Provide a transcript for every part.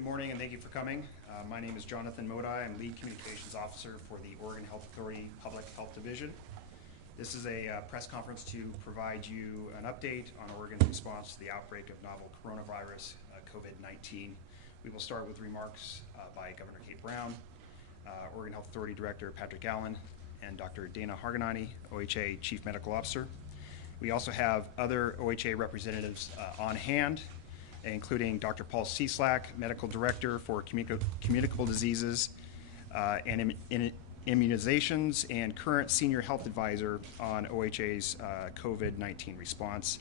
Good morning and thank you for coming. My name is Jonathan Modi. I'm Lead Communications Officer for the Oregon Health Authority Public Health Division. This is a press conference to provide you an update on Oregon's response to the outbreak of novel coronavirus, COVID-19. We will start with remarks by Governor Kate Brown, Oregon Health Authority Director Patrick Allen, and Dr. Dana Harganani, OHA Chief Medical Officer. We also have other OHA representatives on hand, including Dr. Paul Cieslak, Medical Director for Communicable Diseases and Immunizations, and current Senior Health Advisor on OHA's COVID-19 response.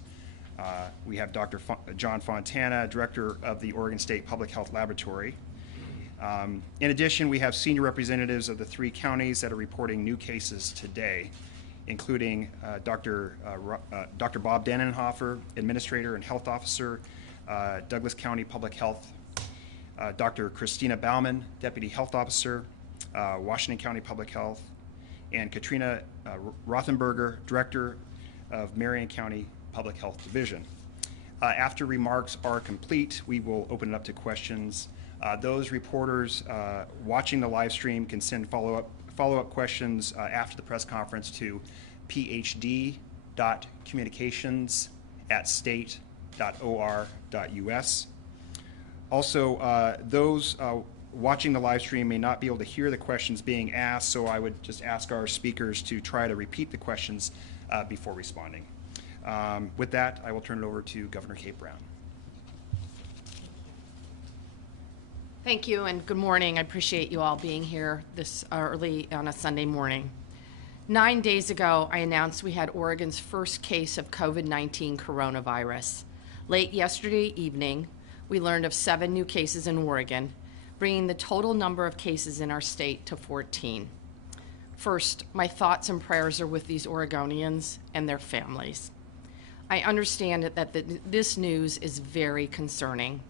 We have Dr. John Fontana, Director of the Oregon State Public Health Laboratory. In addition, we have senior representatives of the 3 counties that are reporting new cases today, including Dr. Bob Dannenhofer, Administrator and Health Officer, Douglas County Public Health, Dr. Christina Baumann, Deputy Health Officer, Washington County Public Health, and Katrina Rothenberger, Director of Marion County Public Health Division. After remarks are complete, we will open it up to questions. Those reporters watching the live stream can send follow-up questions after the press conference to phd.communications@state.or.us. Also, those watching the live stream may not be able to hear the questions being asked, so I would just ask our speakers to try to repeat the questions before responding. With that, I will turn it over to Governor Kate Brown. Thank you and good morning. I appreciate you all being here this early on a Sunday morning. 9 days ago, I announced we had Oregon's first case of COVID-19 coronavirus. Late yesterday evening, we learned of 7 new cases in Oregon, bringing the total number of cases in our state to 14. First, my thoughts and prayers are with these Oregonians and their families. I understand that this news is very concerning.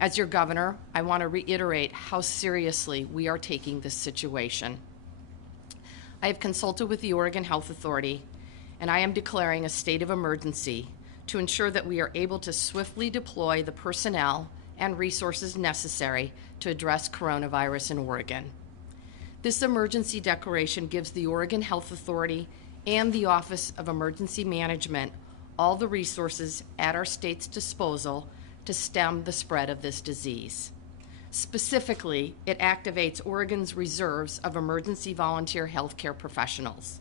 As your governor, I want to reiterate how seriously we are taking this situation. I have consulted with the Oregon Health Authority, and I am declaring a state of emergency to ensure that we are able to swiftly deploy the personnel and resources necessary to address coronavirus in Oregon. This emergency declaration gives the Oregon Health Authority and the Office of Emergency Management all the resources at our state's disposal to stem the spread of this disease. Specifically, it activates Oregon's reserves of emergency volunteer healthcare professionals.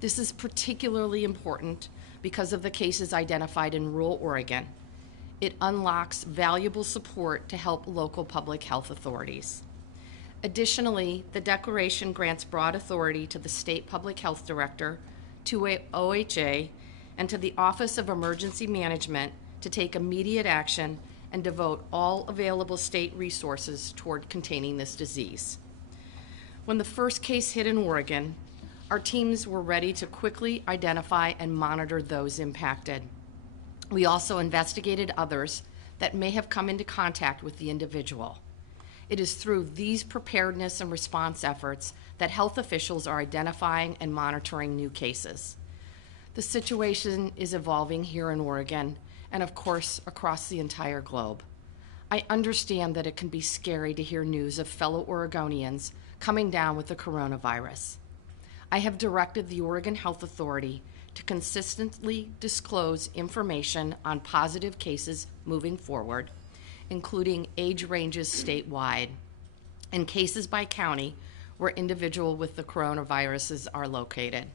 This is particularly important because of the cases identified in rural Oregon. It unlocks valuable support to help local public health authorities. Additionally, the declaration grants broad authority to the State Public Health Director, to OHA, and to the Office of Emergency Management to take immediate action and devote all available state resources toward containing this disease. When the first case hit in Oregon, our teams were ready to quickly identify and monitor those impacted. We also investigated others that may have come into contact with the individual. It is through these preparedness and response efforts that health officials are identifying and monitoring new cases. The situation is evolving here in Oregon and, of course, across the entire globe. I understand that it can be scary to hear news of fellow Oregonians coming down with the coronavirus. I have directed the Oregon Health Authority to consistently disclose information on positive cases moving forward, including age ranges statewide and cases by county where individuals with the coronaviruses are located.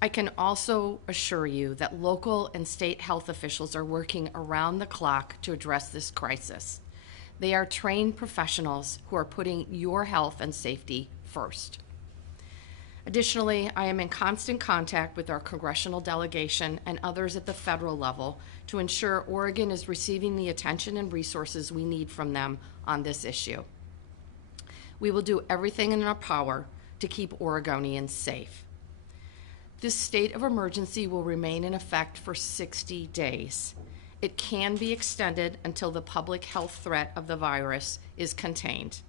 I can also assure you that local and state health officials are working around the clock to address this crisis. They are trained professionals who are putting your health and safety first. Additionally, I am in constant contact with our congressional delegation and others at the federal level to ensure Oregon is receiving the attention and resources we need from them on this issue. We will do everything in our power to keep Oregonians safe. This state of emergency will remain in effect for 60 days. It can be extended until the public health threat of the virus is contained.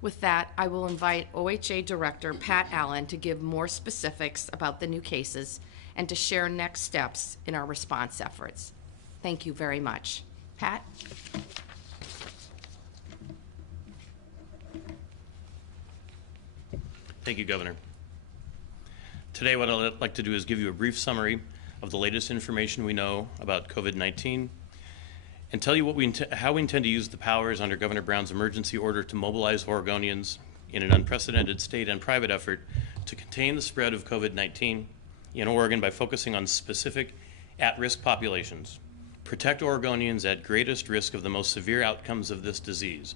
With that, I will invite OHA Director Pat Allen to give more specifics about the new cases and to share next steps in our response efforts. Thank you very much. Pat? Thank you, Governor. Today, what I'd like to do is give you a brief summary of the latest information we know about COVID-19 and tell you how we intend to use the powers under Governor Brown's emergency order to mobilize Oregonians in an unprecedented state and private effort to contain the spread of COVID-19 in Oregon by focusing on specific at-risk populations, protect Oregonians at greatest risk of the most severe outcomes of this disease,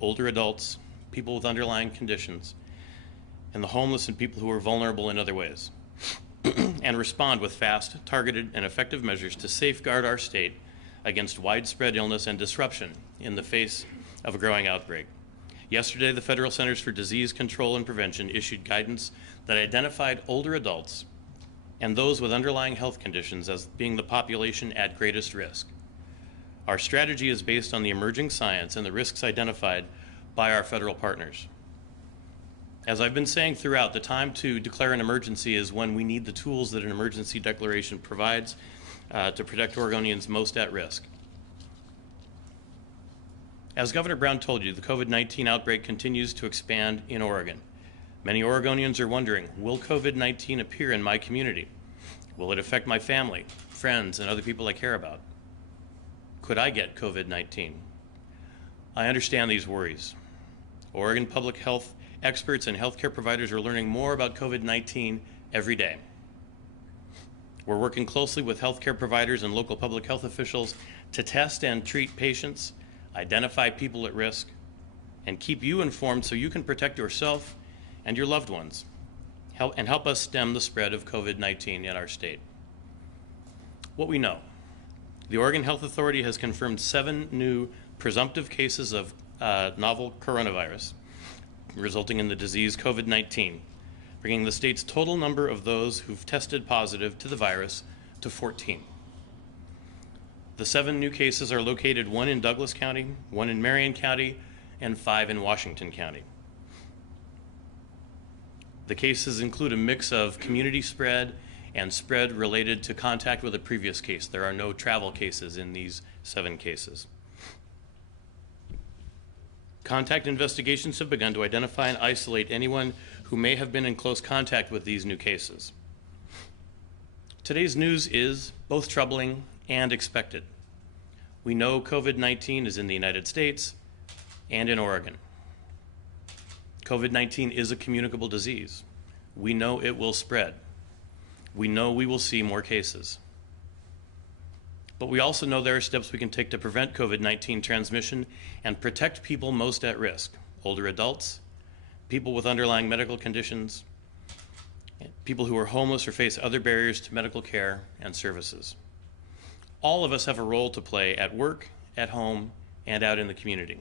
older adults, people with underlying conditions, and the homeless and people who are vulnerable in other ways, and respond with fast, targeted, and effective measures to safeguard our state against widespread illness and disruption in the face of a growing outbreak. Yesterday, the Federal Centers for Disease Control and Prevention issued guidance that identified older adults and those with underlying health conditions as being the population at greatest risk. Our strategy is based on the emerging science and the risks identified by our federal partners. As I've been saying throughout, the time to declare an emergency is when we need the tools that an emergency declaration provides to protect Oregonians most at risk. As Governor Brown told you, the COVID-19 outbreak continues to expand in Oregon. Many Oregonians are wondering, will COVID-19 appear in my community? Will it affect my family, friends, and other people I care about? Could I get COVID-19? I understand these worries. Oregon public health experts and healthcare providers are learning more about COVID-19 every day. We're working closely with healthcare providers and local public health officials to test and treat patients, identify people at risk, and keep you informed so you can protect yourself and your loved ones, and help us stem the spread of COVID-19 in our state. What we know: the Oregon Health Authority has confirmed 7 new presumptive cases of novel coronavirus, resulting in the disease COVID-19, bringing the state's total number of those who've tested positive to the virus to 14. The 7 new cases are located, 1 in Douglas County, 1 in Marion County, and 5 in Washington County. The cases include a mix of community spread and spread related to contact with a previous case. There are no travel cases in these 7 cases. Contact investigations have begun to identify and isolate anyone who may have been in close contact with these new cases. Today's news is both troubling and expected. We know COVID-19 is in the United States and in Oregon. COVID-19 is a communicable disease. We know it will spread. We know we will see more cases. But we also know there are steps we can take to prevent COVID-19 transmission and protect people most at risk: older adults, people with underlying medical conditions, people who are homeless or face other barriers to medical care and services. All of us have a role to play at work, at home, and out in the community.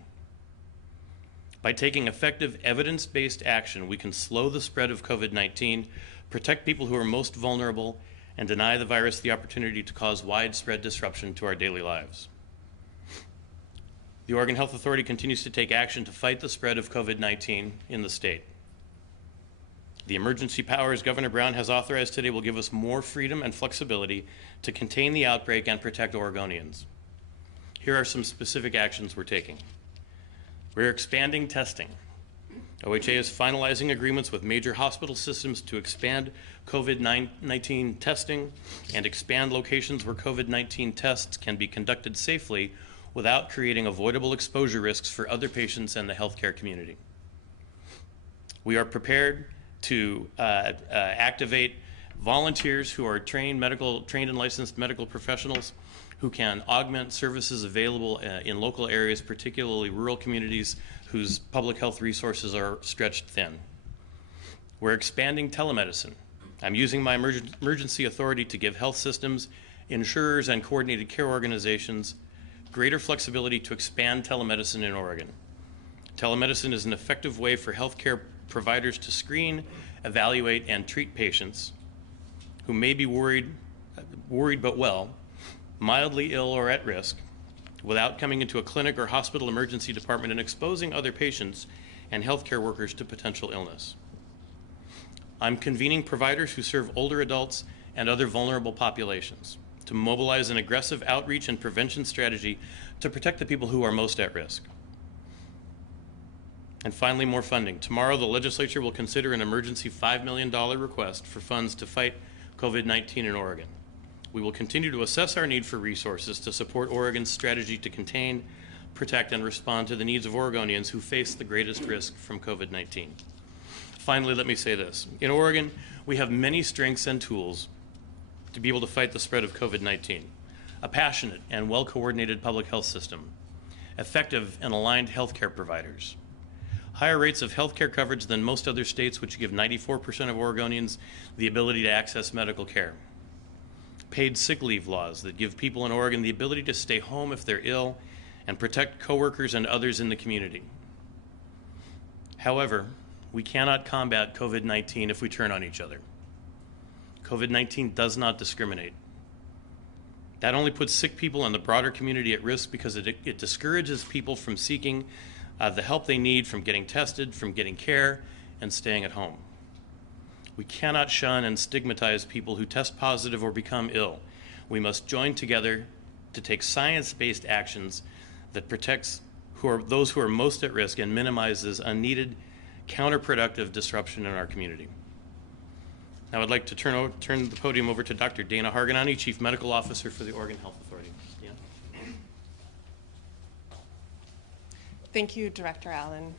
By taking effective evidence-based action, we can slow the spread of COVID-19, protect people who are most vulnerable, and deny the virus the opportunity to cause widespread disruption to our daily lives. The Oregon Health Authority continues to take action to fight the spread of COVID-19 in the state. The emergency powers Governor Brown has authorized today will give us more freedom and flexibility to contain the outbreak and protect Oregonians. Here are some specific actions we're taking. We're expanding testing. OHA is finalizing agreements with major hospital systems to expand COVID-19 testing and expand locations where COVID-19 tests can be conducted safely without creating avoidable exposure risks for other patients and the healthcare community. We are prepared to activate volunteers who are trained and licensed medical professionals who can augment services available in local areas, particularly rural communities whose public health resources are stretched thin. We're expanding telemedicine. I'm using my emergency authority to give health systems, insurers, and coordinated care organizations greater flexibility to expand telemedicine in Oregon. Telemedicine is an effective way for healthcare providers to screen, evaluate, and treat patients who may be worried but well, mildly ill or at risk, without coming into a clinic or hospital emergency department and exposing other patients and healthcare workers to potential illness. I'm convening providers who serve older adults and other vulnerable populations to mobilize an aggressive outreach and prevention strategy to protect the people who are most at risk. And finally, more funding. Tomorrow, the legislature will consider an emergency $5 million request for funds to fight COVID-19 in Oregon. We will continue to assess our need for resources to support Oregon's strategy to contain, protect, and respond to the needs of Oregonians who face the greatest risk from COVID-19. Finally, let me say this. In Oregon, we have many strengths and tools to be able to fight the spread of COVID-19. A passionate and well-coordinated public health system, effective and aligned healthcare providers, higher rates of healthcare coverage than most other states, which give 94% of Oregonians the ability to access medical care, paid sick leave laws that give people in Oregon the ability to stay home if they're ill and protect coworkers and others in the community. However, we cannot combat COVID-19 if we turn on each other. COVID-19 does not discriminate. That only puts sick people and the broader community at risk because it discourages people from seeking the help they need, from getting tested, from getting care, and staying at home. We cannot shun and stigmatize people who test positive or become ill. We must join together to take science-based actions that protects those who are most at risk and minimizes unneeded, counterproductive disruption in our community. Now I'd like to turn the podium over to Dr. Dana Harganani, Chief Medical Officer for the Oregon Health Authority. Dan? Thank you, Director Allen.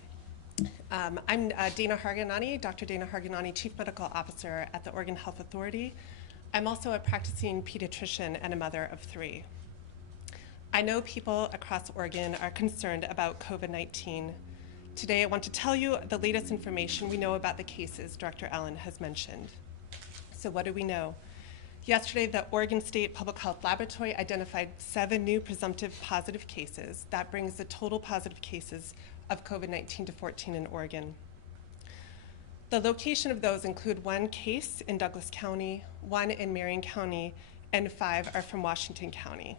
I'm Dana Harganani, Dr. Dana Harganani, Chief Medical Officer at the Oregon Health Authority. I'm also a practicing pediatrician and a mother of 3. I know people across Oregon are concerned about COVID-19. Today, I want to tell you the latest information we know about the cases Director Allen has mentioned. So what do we know? Yesterday, the Oregon State Public Health Laboratory identified 7 new presumptive positive cases. That brings the total positive cases of COVID-19 to 14 in Oregon. The location of those include 1 case in Douglas County, 1 in Marion County, and 5 are from Washington County.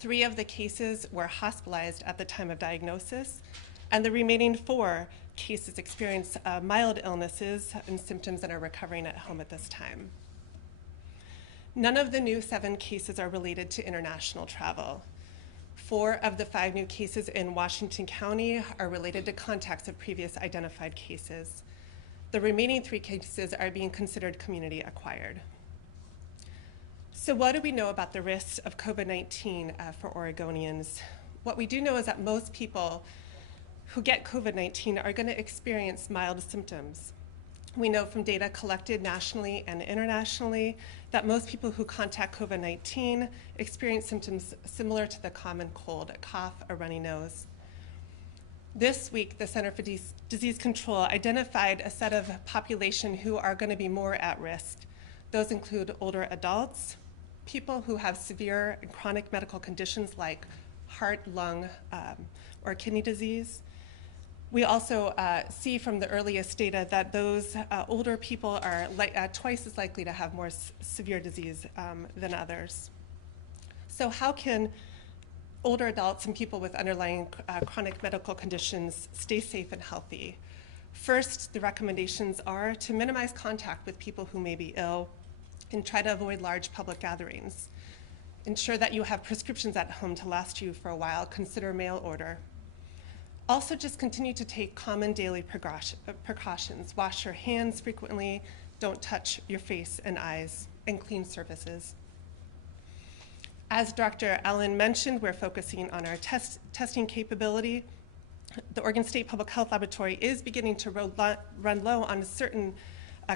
3 of the cases were hospitalized at the time of diagnosis, and the remaining 4 cases experienced mild illnesses and symptoms and are recovering at home at this time. None of the new 7 cases are related to international travel. 4 of the 5 new cases in Washington County are related to contacts of previous identified cases. The remaining 3 cases are being considered community acquired. So what do we know about the risks of COVID-19 for Oregonians? What we do know is that most people who get COVID-19 are going to experience mild symptoms. We know from data collected nationally and internationally that most people who contact COVID-19 experience symptoms similar to the common cold, a cough, a runny nose. This week, the Center for Disease Control identified a set of population who are going to be more at risk. Those include older adults, people who have severe and chronic medical conditions like heart, lung, or kidney disease. We also see from the earliest data that those older people are twice as likely to have more severe disease than others. So how can older adults and people with underlying chronic medical conditions stay safe and healthy? First, the recommendations are to minimize contact with people who may be ill and try to avoid large public gatherings. Ensure that you have prescriptions at home to last you for a while. Consider mail order. Also, just continue to take common daily precautions. Wash your hands frequently, don't touch your face and eyes, and clean surfaces. As Dr. Allen mentioned, we're focusing on our testing capability. The Oregon State Public Health Laboratory is beginning to run low on certain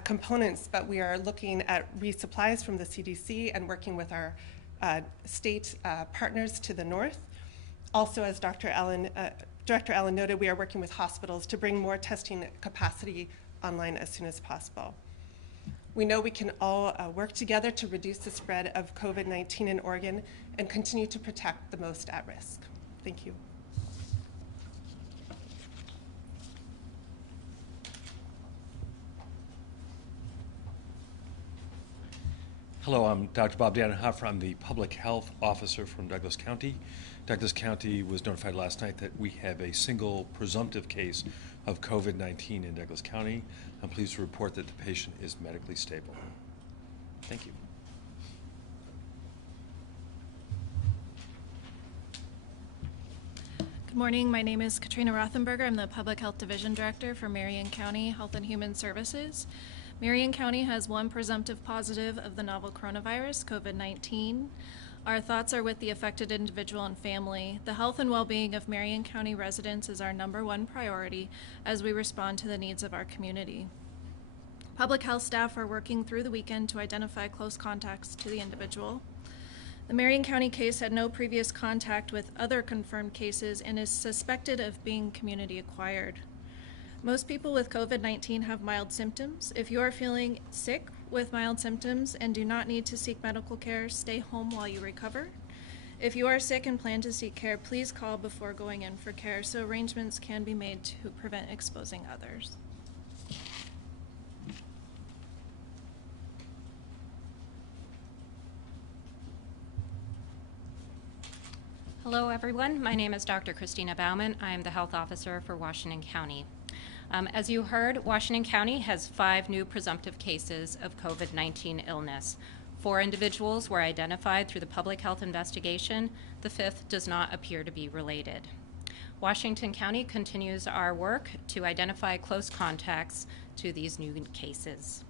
components, but we are looking at resupplies from the CDC and working with our state partners to the north. Also, as Director Allen noted, we are working with hospitals to bring more testing capacity online as soon as possible. We know we can all work together to reduce the spread of COVID-19 in Oregon and continue to protect the most at risk. Thank you. Hello, I'm Dr. Bob Dannenhofer. I'm the Public Health Officer from Douglas County. Douglas County was notified last night that we have a single presumptive case of COVID-19 in Douglas County. I'm pleased to report that the patient is medically stable. Thank you. Good morning. My name is Katrina Rothenberger. I'm the Public Health Division Director for Marion County Health and Human Services. Marion County has one presumptive positive of the novel coronavirus, COVID-19. Our thoughts are with the affected individual and family. The health and well-being of Marion County residents is our #1 priority as we respond to the needs of our community. Public health staff are working through the weekend to identify close contacts to the individual. The Marion County case had no previous contact with other confirmed cases and is suspected of being community acquired. Most people with COVID-19 have mild symptoms. If you are feeling sick with mild symptoms and do not need to seek medical care, stay home while you recover. If you are sick and plan to seek care, please call before going in for care so arrangements can be made to prevent exposing others. Hello, everyone. My name is Dr. Christina Baumann. I am the health officer for Washington County. As you heard, Washington County has 5 new presumptive cases of COVID-19 illness. 4 individuals were identified through the public health investigation. The 5th does not appear to be related. Washington County continues our work to identify close contacts to these new cases.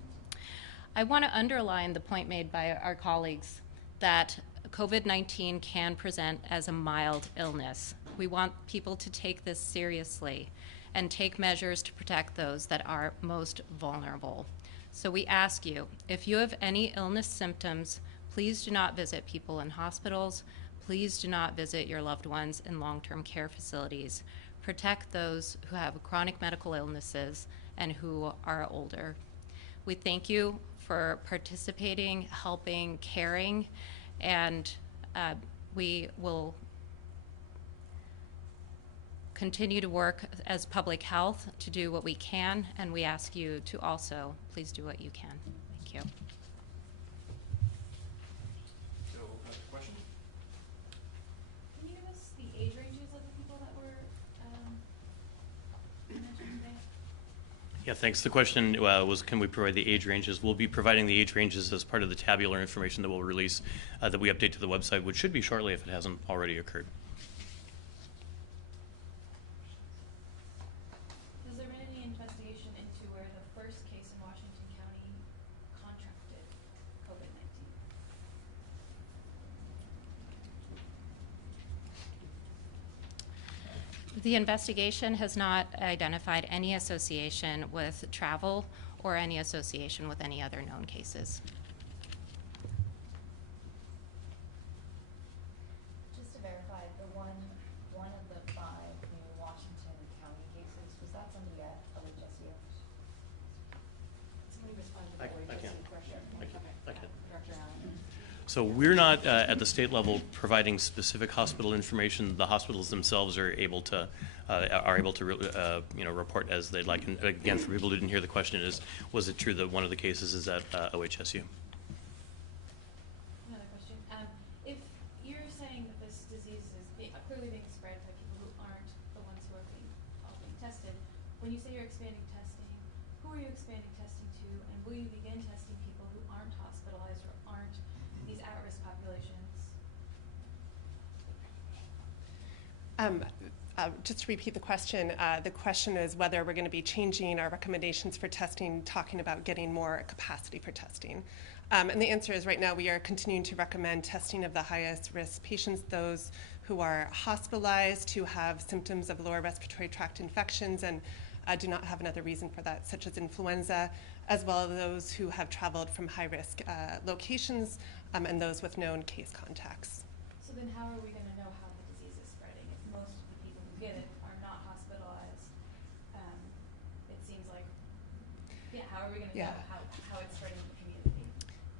I want to underline the point made by our colleagues that COVID-19 can present as a mild illness. We want people to take this seriously and take measures to protect those that are most vulnerable. So we ask you, if you have any illness symptoms, please do not visit people in hospitals. Please do not visit your loved ones in long-term care facilities. Protect those who have chronic medical illnesses and who are older. We thank you for participating, helping, caring, and we will continue to work as public health to do what we can, and we ask you to also please do what you can. Thank you. So, question? Can you give us the age ranges of the people that were mentioned today? Yeah, thanks. The question was, can we provide the age ranges? We'll be providing the age ranges as part of the tabular information that we'll release, that we update to the website, which should be shortly if it hasn't already occurred. Has there been any investigation into where the first case in Washington County contracted COVID-19? The investigation has not identified any association with travel or any association with any other known cases. Just to verify, one of the 5 new Washington County cases, was that somebody at OHSU? Somebody responded to I OHSU can. question. I can. Dr. Allen. So we're not at the state level providing specific hospital information. The hospitals themselves are able to report as they'd like. And again, for people who didn't hear the question, was it true that one of the cases is at OHSU? Another question. If you're saying that this disease is clearly being spread by people who aren't the ones who are being tested, when you say you're expanding testing, who are you expanding testing to, and will you begin testing people who aren't hospitalized or aren't these at-risk populations? Just to repeat the question is whether we're going to be changing our recommendations for testing, talking about getting more capacity for testing. And the answer is right now we are continuing to recommend testing of the highest risk patients, those who are hospitalized, who have symptoms of lower respiratory tract infections and do not have another reason for that, such as influenza, as well as those who have traveled from high-risk locations and those with known case contacts. So then how are we going to know how the disease is spreading if most of the people who get it are not hospitalized? It seems like, how are we going to know how it's spreading in the community?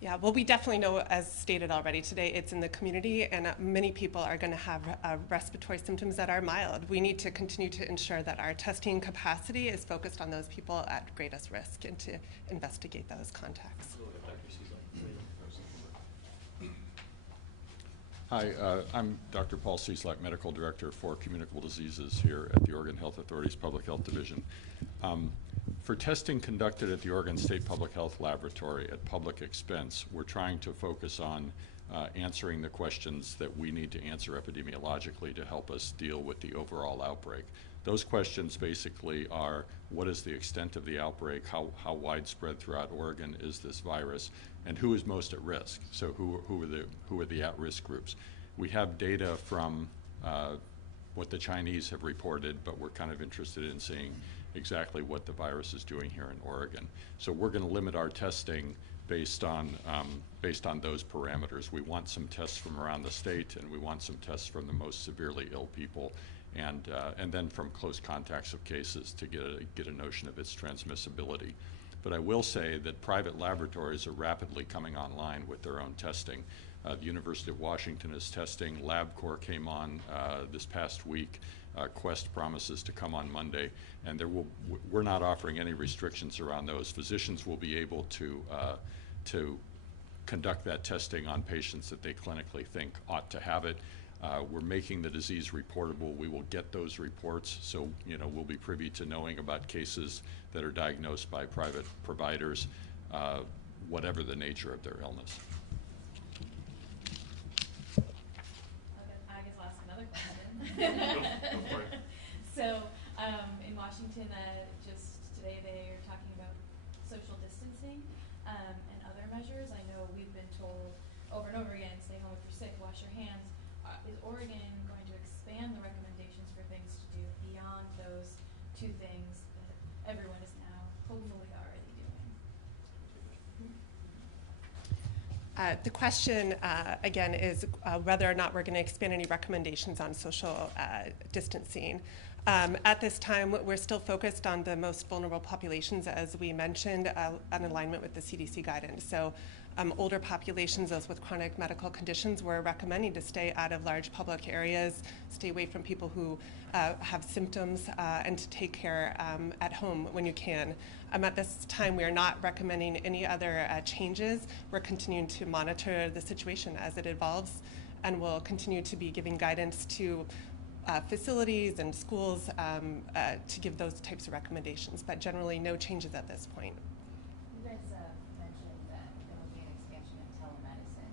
Yeah, well, we definitely know, as stated already today, it's in the community, and many people are going to have respiratory symptoms that are mild. We need to continue to ensure that our testing capacity is focused on those people at greatest risk and to investigate those contacts. Hi, I'm Dr. Paul Cieslak, Medical Director for Communicable Diseases here at the Oregon Health Authority's Public Health Division. For testing conducted at the Oregon State Public Health Laboratory at public expense, we're trying to focus on answering the questions that we need to answer epidemiologically to help us deal with the overall outbreak. Those questions basically are, what is the extent of the outbreak, how widespread throughout Oregon is this virus, and who is most at risk? So who are the at-risk groups? We have data from what the Chinese have reported, but we're kind of interested in seeing exactly what the virus is doing here in Oregon. So we're going to limit our testing based on those parameters. We want some tests from around the state, and we want some tests from the most severely ill people, and then from close contacts of cases to get a notion of its transmissibility. But I will say that private laboratories are rapidly coming online with their own testing. The University of Washington is testing. LabCorp came on this past week. Quest promises to come on Monday, and we're not offering any restrictions around those. Physicians will be able to conduct that testing on patients that they clinically think ought to have it. We're making the disease reportable. We will get those reports, so we'll be privy to knowing about cases that are diagnosed by private providers, whatever the nature of their illness. I guess I'll ask another question. Go for it. So, in Washington, just today they are talking about social distancing and other measures. I know we've been told over and over again, stay home if you're sick, wash your hands. Is Oregon going to expand the recommendations for things to do beyond those two things that everyone is now hopefully already doing? The question, again, is whether or not we're going to expand any recommendations on social distancing. At this time, we're still focused on the most vulnerable populations, as we mentioned, in alignment with the CDC guidance. So older populations, those with chronic medical conditions, we're recommending to stay out of large public areas, stay away from people who have symptoms, and to take care at home when you can. At this time, we are not recommending any other changes. We're continuing to monitor the situation as it evolves, and we'll continue to be giving guidance to facilities and schools to give those types of recommendations, but generally no changes at this point. You guys mentioned that there will be an expansion in telemedicine.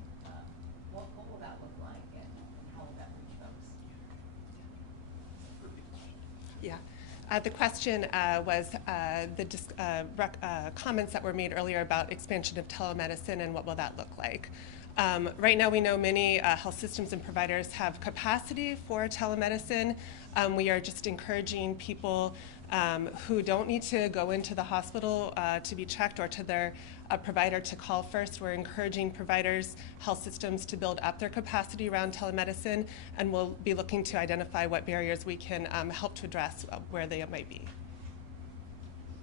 What will that look like, and how will that reach folks? Yeah. The question was the comments that were made earlier about expansion of telemedicine and what will that look like. Right now, we know many health systems and providers have capacity for telemedicine. We are just encouraging people who don't need to go into the hospital to be checked or to their provider to call first. We're encouraging providers, health systems to build up their capacity around telemedicine, and we'll be looking to identify what barriers we can help to address where they might be.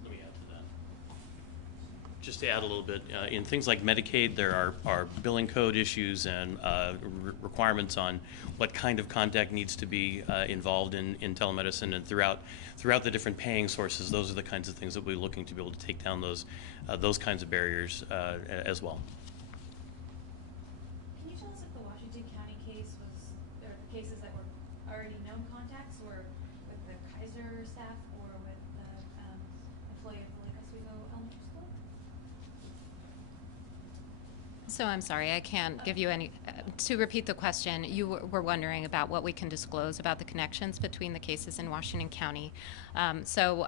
Let me add to that. Just to add a little bit, in things like Medicaid, there are billing code issues and requirements on what kind of contact needs to be involved in telemedicine, and throughout the different paying sources, those are the kinds of things that we're looking to be able to take down those kinds of barriers as well. Can you tell us if the Washington County case was, or the cases that were already known contacts, or with the Kaiser staff, or with the employee of the Lake Oswego Elementary School? So I'm sorry, I can't give you any, to repeat the question, you were wondering about what we can disclose about the connections between the cases in Washington County. So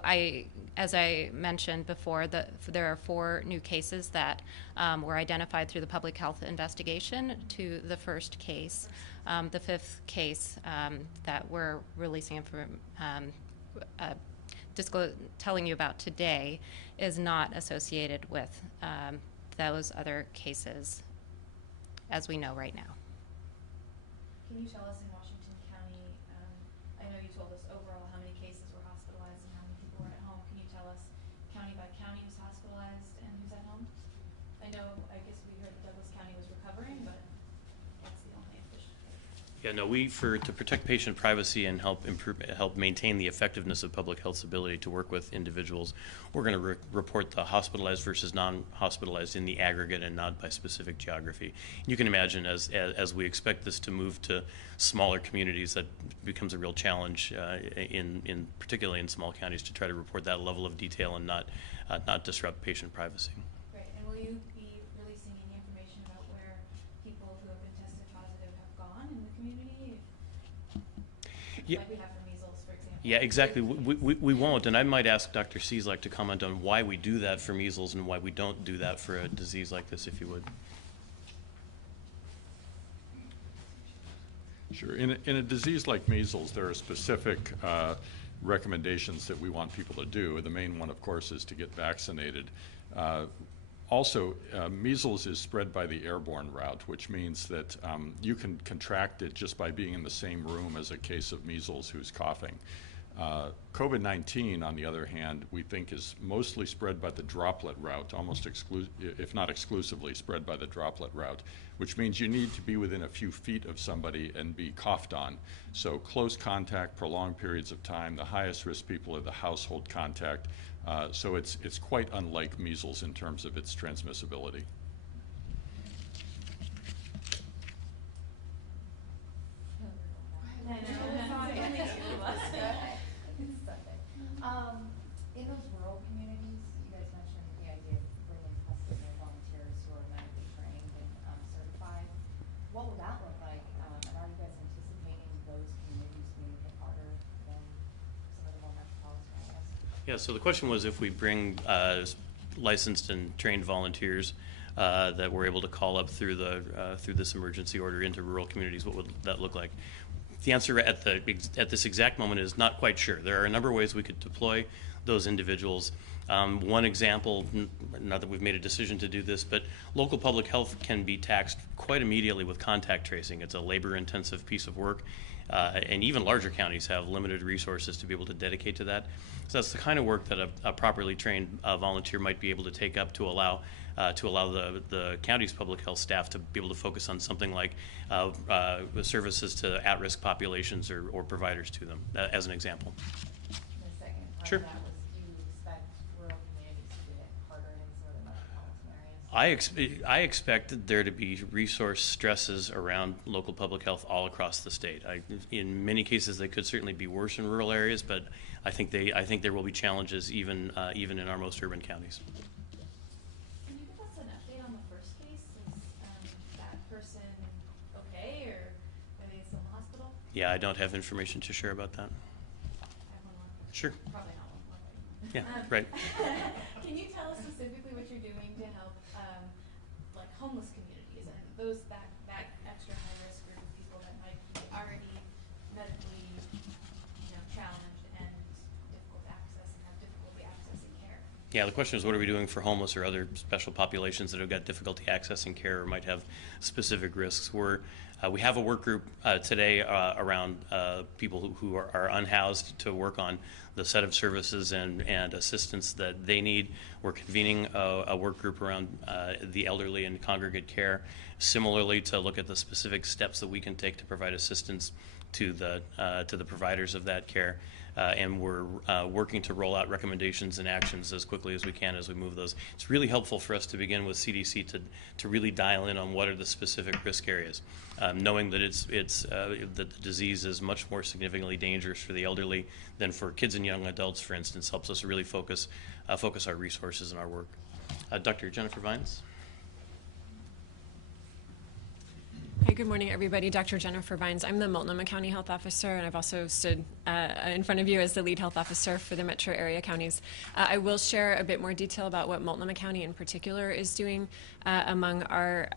as I mentioned before, there are 4 new cases that were identified through the public health investigation to the first case. The 5th case that we're releasing telling you about today is not associated with those other cases as we know right now. Can you tell us in Washington County, I know you told us overall how many cases were hospitalized and how many people were at home. Can you tell us county by county who's hospitalized and who's at home? I know, I guess we heard that Douglas County was recovering, but that's the only official case. Yeah, no, to protect patient privacy and help maintain the effectiveness of public health's ability to work with individuals, we're going to report the hospitalized versus non-hospitalized in the aggregate and not by specific geography. You can imagine as we expect this to move to smaller communities, that becomes a real challenge, particularly in small counties, to try to report that level of detail and not disrupt patient privacy. Right, and will you be releasing any information about where people who have been Yeah. like we have for measles, for example. Yeah, exactly. We won't, and I might ask Dr. Cieslak to comment on why we do that for measles and why we don't do that for a disease like this, if you would. Sure. In a disease like measles, there are specific recommendations that we want people to do. The main one, of course, is to get vaccinated. Also, measles is spread by the airborne route, which means that you can contract it just by being in the same room as a case of measles who's coughing. COVID-19, on the other hand, we think is mostly spread by the droplet route, almost if not exclusively spread by the droplet route, which means you need to be within a few feet of somebody and be coughed on. So close contact, prolonged periods of time, the highest risk people are the household contact. So it's quite unlike measles in terms of its transmissibility. In those rural communities, you guys mentioned the idea of bringing trusted volunteers who are medically trained and certified. What would that look like? And are you guys anticipating those communities being hit harder than some of the more metropolitan areas? Yeah, so the question was if we bring licensed and trained volunteers that we're able to call up through this emergency order into rural communities, what would that look like? The answer at this exact moment is not quite sure. There are a number of ways we could deploy those individuals. One example, not that we've made a decision to do this, but local public health can be taxed quite immediately with contact tracing. It's a labor-intensive piece of work, and even larger counties have limited resources to be able to dedicate to that. So that's the kind of work that a properly trained volunteer might be able to take up to allow the county's public health staff to be able to focus on something like services to at-risk populations or providers to them, as an example. And the second part Sure. of that was, do you expect rural communities to get harder in some of the metropolitan areas? I expect there to be resource stresses around local public health all across the state. In many cases, they could certainly be worse in rural areas, but I think there will be challenges even in our most urban counties. Can you give us an update on the first case? Is that person okay, or are they still in the hospital? Yeah, I don't have information to share about that. I have one more question. Sure. Probably not one more. Yeah, right. Can you tell us specifically what you're doing to help, like homeless communities and that extra high risk group of people that might be already medically, challenged and difficult to access and have difficulty accessing care? Yeah, the question is, what are we doing for homeless or other special populations that have got difficulty accessing care or might have specific risks? We have a work group today around people who are unhoused to work on the set of services and assistance that they need. We're convening a work group around the elderly and congregate care, similarly to look at the specific steps that we can take to provide assistance to the providers of that care. And we're working to roll out recommendations and actions as quickly as we can as we move those. It's really helpful for us to begin with CDC to really dial in on what are the specific risk areas, knowing that that the disease is much more significantly dangerous for the elderly than for kids and young adults, for instance, helps us really focus our resources and our work. Dr. Jennifer Vines. Hi, good morning, everybody. Dr. Jennifer Vines. I'm the Multnomah County Health Officer, and I've also stood in front of you as the lead health officer for the metro area counties. I will share a bit more detail about what Multnomah County in particular is doing among our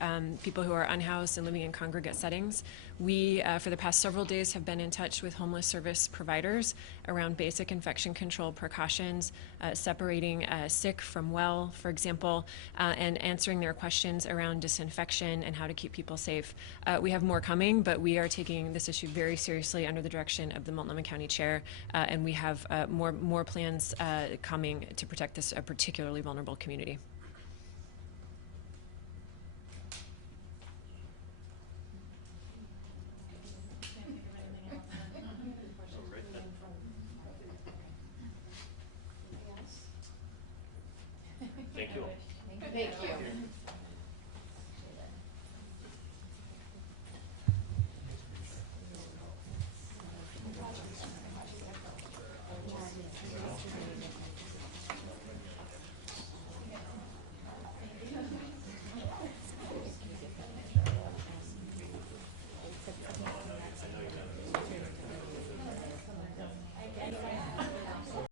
people who are unhoused and living in congregate settings. We, for the past several days, have been in touch with homeless service providers around basic infection control precautions, separating sick from well, for example, and answering their questions around disinfection and how to keep people safe. We have more coming, but we are taking this issue very seriously under the direction of the Multnomah County Chair, and we have more plans coming to protect this particularly vulnerable community.